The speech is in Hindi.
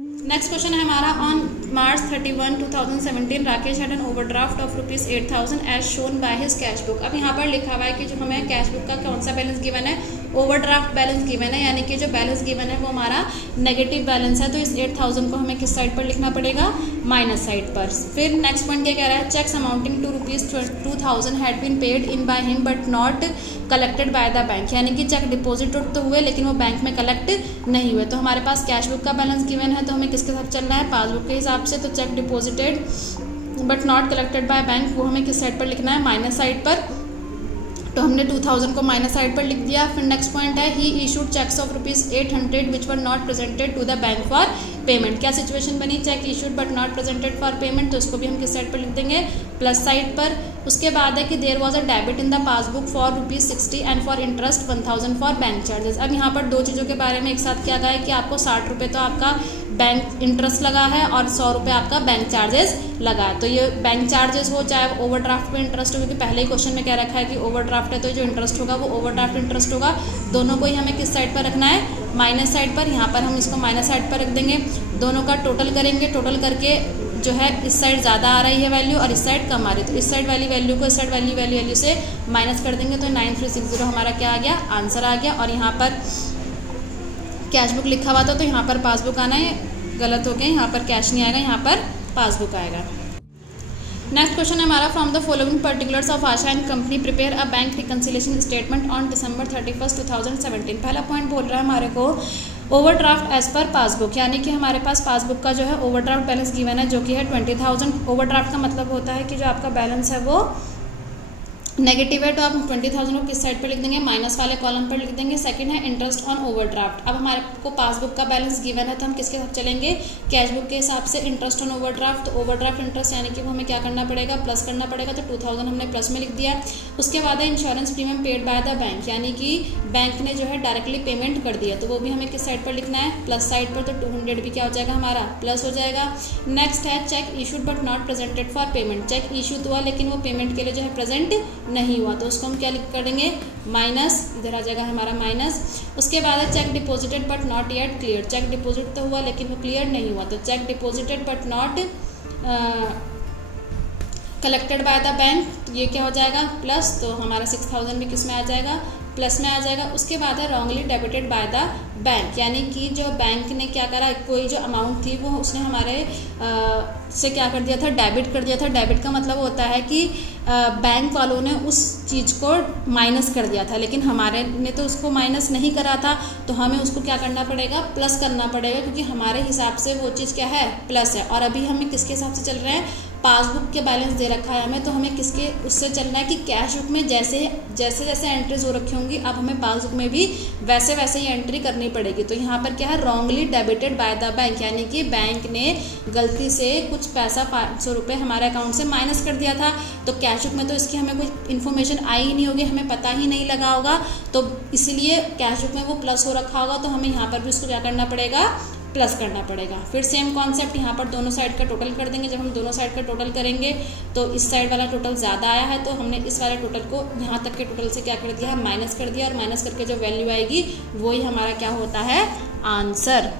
नेक्स्ट क्वेश्चन है हमारा, on March 31, 2017 Rakesh had an overdraft of ₹8,000 as shown by his cash book. अब यहाँ पर लिखा हुआ है कि जो हमें कैश बुक का कौन सा बैलेंस गिवन है, ओवरड्राफ्ट बैलेंस गिवन है, यानी कि जो बैलेंस गिवन है वो हमारा नेगेटिव बैलेंस है। तो इस 8,000 को हमें किस साइड पर लिखना पड़ेगा, माइनस साइड पर। फिर नेक्स्ट पॉइंट क्या कह रहा है, cheques amounting to ₹2,000 had been paid in by him but not collected by the bank, यानी कि चेक डिपॉजिट तो हुए लेकिन वो बैंक में कलेक्ट नहीं हुए। तो हमारे पास कैश बुक का बैलेंस गिवन है, तो हमें किसके साथ चलना है, पासबुक के हिसाब से। तो cheque deposited but not collected by bank, वो हमें किस साइड पर लिखना है, माइनस साइड पर। तो हमने 2000 को माइनस साइड पर लिख दिया। फिर नेक्स्ट पॉइंट है, he issued cheques of ₹800 which were not presented to the bank for payment. क्या सिचुएशन बनी, cheque issued but not presented for payment, तो इसको भी हम किस साइड पर लिख देंगे, प्लस साइड पर। उसके बाद है कि there was a debit in the passbook for ₹60 and for interest 1000 for bank charges. अब यहाँ पर दो चीज़ों के बारे में एक साथ क्या गया है कि आपको 60 रुपये तो आपका बैंक इंटरेस्ट लगा है और 100 रुपये आपका बैंक चार्जेस लगा है। तो ये बैंक चार्जेस हो चाहे ओवरड्राफ्ट पे इंटरेस्ट हो, क्योंकि पहले ही क्वेश्चन में क्या रखा है कि ओवरड्राफ्ट है तो जो इंटरेस्ट होगा वो ओवरड्राफ्ट इंटरेस्ट होगा। दोनों को ही हमें किस साइड पर रखना है, माइनस साइड पर। यहाँ पर हम इसको माइनस साइड पर रख देंगे, दोनों का टोटल करेंगे। टोटल करके जो है इस साइड ज़्यादा आ रही है वैल्यू और इस साइड कम आ रही है, तो इस साइड वाली वैल्यू को इस साइड वाली वैल्यू से माइनस कर देंगे। तो 9360 हमारा क्या आ गया, आंसर आ गया। और यहाँ पर कैश बुक लिखा हुआ था तो यहाँ पर पासबुक आना है, गलत हो गया, यहाँ पर कैश नहीं आएगा, यहाँ पर पासबुक आएगा। नेक्स्ट क्वेश्चन है हमारा, from the following particulars of Asha and company prepare a bank reconciliation statement on December 31, 2017। पहला पॉइंट बोल रहा है हमारे को ओवरड्राफ्ट एज पर पासबुक, यानी कि हमारे पास पासबुक का जो है ओवरड्राफ्ट बैलेंस गिवन है जो कि है 20,000। ओवरड्राफ्ट का मतलब होता है कि जो आपका बैलेंस है वो नेगेटिव है, तो आप 20,000 को किस साइड पर लिख देंगे, माइनस वाले कॉलम पर लिख देंगे। सेकंड है इंटरेस्ट ऑन ओवरड्राफ्ट। अब हमारे को पासबुक का बैलेंस गिवन है तो हम किसके साथ चलेंगे, कैश बुक के हिसाब से। इंटरेस्ट ऑन ओवरड्राफ्ट, तो ओवरड्राफ्ट इंटरेस्ट यानी कि वो हमें क्या करना पड़ेगा, प्लस करना पड़ेगा। तो 2000 हमने प्लस में लिख दिया। उसके बाद है insurance premium paid by the bank, यानी कि बैंक ने जो है डायरेक्टली पेमेंट कर दिया, तो वो भी हमें किस साइड पर लिखना है, प्लस साइड पर। तो 200 भी क्या हो जाएगा हमारा, प्लस हो जाएगा। नेक्स्ट है cheque issued but not presented for payment. Cheque issue हुआ लेकिन वो पेमेंट के लिए जो है प्रेजेंट नहीं हुआ, तो उसको हम क्या लिख करेंगे, माइनस, इधर आ जाएगा हमारा माइनस। उसके बाद है cheque deposited but not yet clear. Cheque deposit तो हुआ लेकिन वो क्लियर नहीं हुआ, तो cheque deposited but not collected by the bank, तो ये क्या हो जाएगा, प्लस। तो हमारा 6000 भी किस में आ जाएगा, प्लस में आ जाएगा। उसके बाद है wrongly debited bye the bank, यानी कि जो बैंक ने क्या करा, कोई जो अमाउंट थी वो उसने हमारे से क्या कर दिया था, डेबिट कर दिया था। डेबिट का मतलब होता है कि बैंक वालों ने उस चीज़ को माइनस कर दिया था, लेकिन हमारे ने तो उसको माइनस नहीं करा था, तो हमें उसको क्या करना पड़ेगा, प्लस करना पड़ेगा, क्योंकि हमारे हिसाब से वो चीज़ क्या है, प्लस है। और अभी हमें किसके हिसाब से चल रहे हैं, पासबुक के बैलेंस दे रखा है हमें, तो हमें किसके उससे चलना है कि कैश बुक में जैसे जैसे एंट्रीज हो रखी होंगी अब हमें पासबुक में भी वैसे ही एंट्री करनी पड़ेगी। तो यहाँ पर क्या है, wrongly debited bye the bank, यानी कि बैंक ने गलती से कुछ पैसा 500 रुपये हमारे अकाउंट से माइनस कर दिया था। तो कैश बुक में तो इसकी हमें कोई इन्फॉर्मेशन आई ही नहीं होगी, हमें पता ही नहीं लगा होगा, तो इसलिए कैश बुक में वो प्लस हो रखा होगा, तो हमें यहाँ पर भी उसको क्या करना पड़ेगा, प्लस करना पड़ेगा। फिर सेम कॉन्सेप्ट यहाँ पर दोनों साइड का टोटल कर देंगे। जब हम दोनों साइड का टोटल करेंगे तो इस साइड वाला टोटल ज़्यादा आया है, तो हमने इस वाले टोटल को यहाँ तक के टोटल से क्या कर दिया है, माइनस कर दिया, और माइनस करके जो वैल्यू आएगी वही हमारा क्या होता है, आंसर।